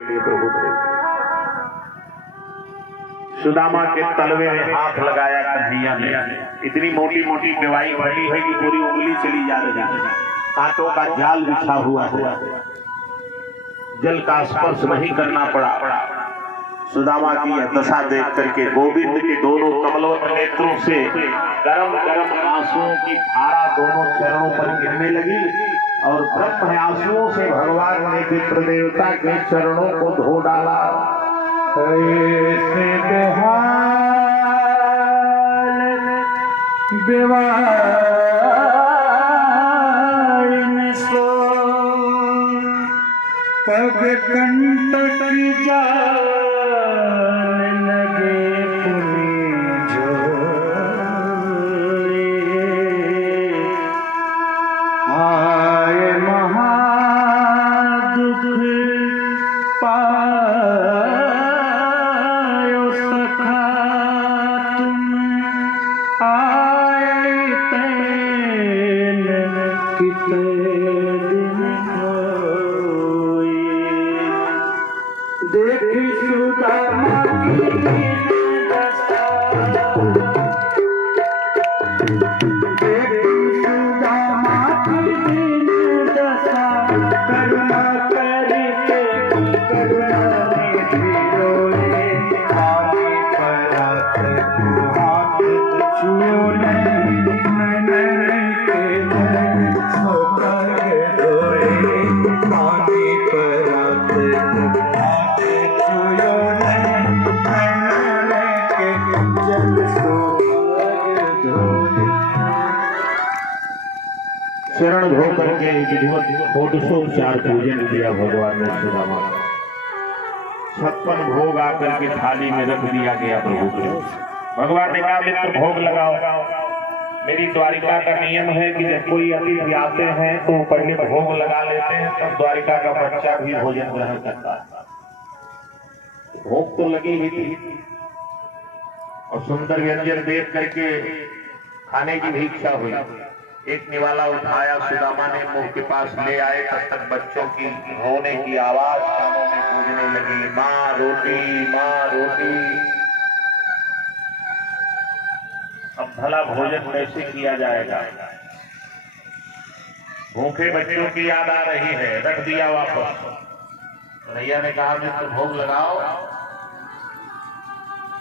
प्रभु सुदामा के तलवे में हाथ लगाया कन्हैया ने। इतनी मोटी मोटी बेवाई भरी है कि पूरी उंगली चली जा रही है। कांटों का जाल बिछा हुआ है, जल का स्पर्श नहीं करना पड़ा। सुदामा की यह दशा देख करके गोविंद के दोनों कमलों नेत्रों से गरम गरम आंसुओं की धारा दोनों चरणों पर गिरने लगी और ब्रह्म आंसुओं से भगवान ने पितृ देवता के चरणों को धो डाला। ऐसे बेहाल सो पग कंटक जाल लगे पुनि झोरे। आए महादुख पायो सखा तुम आए तैन किते दिन होए। देखी सुदामा की दशा, देखी सुदामा की दशा, करुणा करके करुणा निधि रोए। आगे परात हाथ छुओ नहीं, नैन के नैन सो कर रोए। आगे परात हाथ छुओ नहीं, नैन के जल सो कर धोए। शरण धो करके विधिवत षोडशोपचार पूजन किया भगवान ने सुदामा का। 56 भोग आकर के थाली में रख दिया गया प्रभु को। भगवान ने कहा मित्र भोग लगाओ। मेरी द्वारिका का नियम है कि जब कोई अतिथि आते हैं तो पहले भोग लगा लेते हैं, तब द्वारिका का बच्चा भी भोजन ग्रहण करता है। भोग तो लगी ही थी और सुंदर व्यंजन देख करके खाने की भी इच्छा हुई। एक निवाला उठाया, सुदामा ने मुंह के पास ले आए। तब तक बच्चों की रोने की आवाज कानों में गूंजने लगी, माँ रोटी, माँ रोटी। अब भला भोजन कैसे किया जाएगा? भूखे बच्चों की याद आ रही है, रख दिया वापस। कन्हैया ने कहा मित्र भोग लगाओ।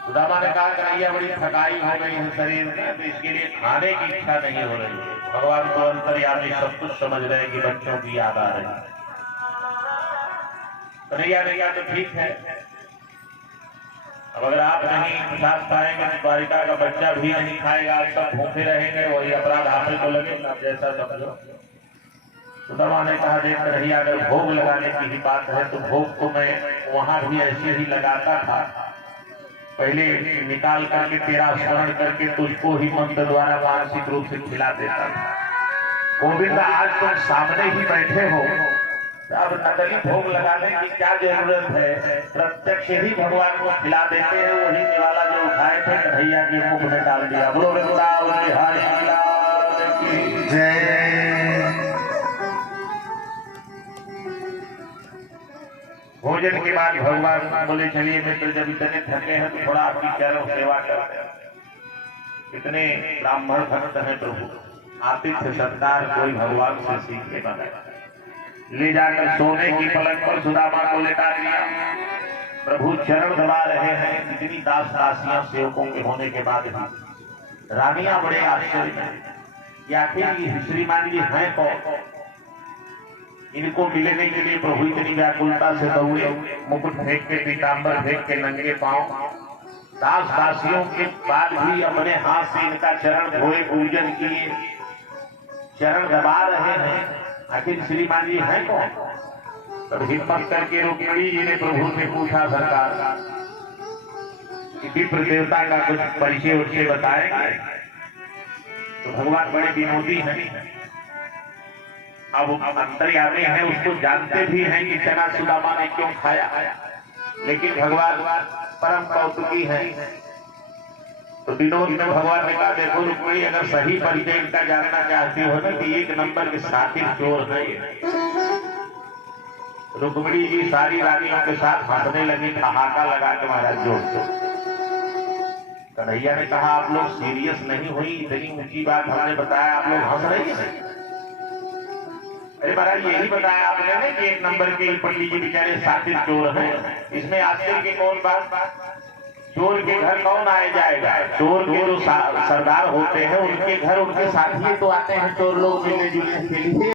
सुदामा ने कहा कन्हैया बड़ी थकाई हो गई है शरीर में, तो इसके लिए खाने की इच्छा नहीं हो रही है। भगवान तो अंतर्यामी सब कुछ समझ रहे हैं कि बच्चों की याद आ रही है। कन्हैया ने कहा तो ठीक है, अब अगर आप नहीं प्रसाद पाएंगे तो द्वारिका का बच्चा भी नहीं खाएगा, सब भूखे रहेंगे, वही अपराध आप को लगेगा, आप जैसा समझो। सुदामा ने कहा देख कन्हैया अगर भोग लगाने की ही बात है तो भोग को मैं वहां भी ऐसे ही लगाता था। पहले निकाल करके तेरा स्मरण करके तुझको ही मंत्र द्वारा मानसिक रूप से खिला देता था। गोविंद आज तुम सामने ही बैठे हो, अब नकली भोग लगाने की क्या जरूरत है? प्रत्यक्ष ही भगवान को खिला देते हैं। वही निवाला जो उठाए थे कन्हैया के मुख में डाल दिया। बोलो वृंदावन बिहारी लाल की जय। भोजन के बाद भगवान बोले चलिए मित्र जब इतने थके हैं तो थोड़ा आपकी चरण सेवा करते हैं। कितने ब्राह्मण भक्त हैं प्रभु, आतिथ्य सत्कार कोई भगवान से सीख के बने। ले जाकर सोने की पलंग पर सुदामा को लेटा दिया। प्रभु चरण दबा रहे हैं। इतनी दास दासियां सेवकों के होने के बाद भी रानियां बड़े आश्चर्य में कि आखिर श्रीमान जी हैं कौन? इनको मिलने के लिए प्रभु इतनी व्याकुलता से दौड़े, मुकुट फेंक के, पीताम्बर फेंक के, नंगे पांव। दास दासियों के बाद भी अपने हाथ से इनका चरण धोए, पूजन किए, चरण दबा रहे हैं। आखिर श्रीमान जी हैं कौन? तब हिम्मत करके रुक्मिणी जी ने प्रभु से पूछा सरकार कि विप्र देवता का कुछ परिचय उसे बताएंगे? तो भगवान बड़े विनोदी हैं। अब अंतर्यामी है, उसको जानते भी हैं कि चना सुदामा ने क्यों खाया, लेकिन भगवान परम कौतुकी है। तो दिनों दिन भगवान ने कहा देखो रुक्मिणी अगर सही परिचय इनका जानना चाहती हो ना कि 1 नंबर के साथी चोर है। रुक्मिणी जी सारी रानियों के साथ हंसने लगी, ठहाका लगा के महाराज जोर से। कन्हैया ने कहा आप लोग सीरियस नहीं हुई, इतनी ऊंची बात हमने बताया, आप लोग हंस रही हैं। अरे महाराज यही बताया आपने ना कि एक नंबर के पंडित जी बेचारे सातिर चोर हैं, इसमें आश्चर्य की कौन बात? चोर के घर कौन आए जाएगा? चोर के जो सरदार होते हैं उनके घर उनके साथी तो आते हैं चोर लोग मिलने जुलने के लिए।